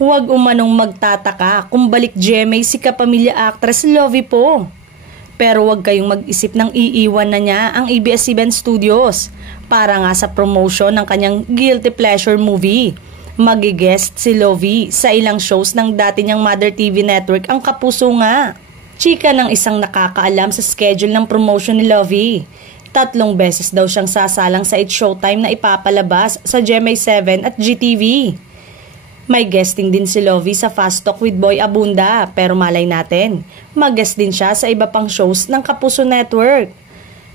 Huwag umanong magtataka kung balik GMA si kapamilya actress Lovie po. Pero huwag kayong mag-isip ng iiwan na niya ang ABS-CBN Studios para nga sa promotion ng kanyang guilty pleasure movie. Mag-guest si Lovie sa ilang shows ng dati niyang Mother TV network ang Kapuso nga. Chika ng isang nakakaalam sa schedule ng promotion ni Lovie. 3 beses daw siyang sasalang sa It's Showtime na ipapalabas sa GMA7 at GTV. May guesting din si Lovie sa Fast Talk with Boy Abunda pero malay natin, mag-guest din siya sa iba pang shows ng Kapuso Network.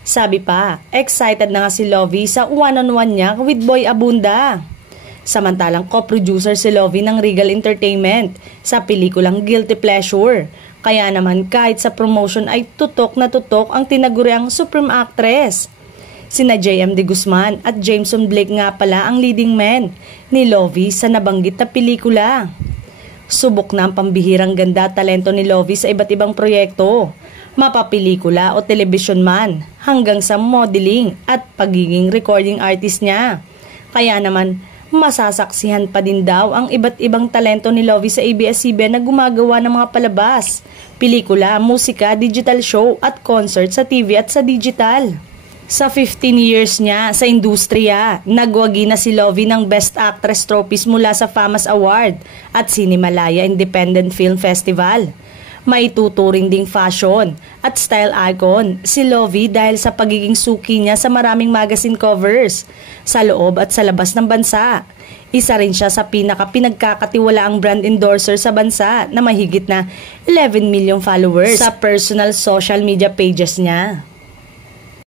Sabi pa, excited na nga si Lovie sa one-on-one niya with Boy Abunda. Samantalang co-producer si Lovie ng Regal Entertainment sa pelikulang Guilty Pleasure. Kaya naman kahit sa promotion ay tutok na tutok ang tinaguriang Supreme Actress. Sina J.M. De Guzman at Jameson Blake nga pala ang leading men ni Lovie sa nabanggit na pelikula. Subok na ang pambihirang ganda at talento ni Lovie sa iba't ibang proyekto, mapapelikula o television man, hanggang sa modeling at pagiging recording artist niya. Kaya naman, masasaksihan pa din daw ang iba't ibang talento ni Lovie sa ABS-CBN na gumagawa ng mga palabas, pelikula, musika, digital show at concert sa TV at sa digital. Sa 15 years niya sa industriya, nagwagi na si Lovie ng Best Actress trophies mula sa FAMAS Award at Cinemalaya Independent Film Festival. May tuturing ding fashion at style icon si Lovie dahil sa pagiging suki niya sa maraming magazine covers sa loob at sa labas ng bansa. Isa rin siya sa pinagkakatiwalaang brand endorser sa bansa na mahigit na 11 million followers sa personal social media pages niya.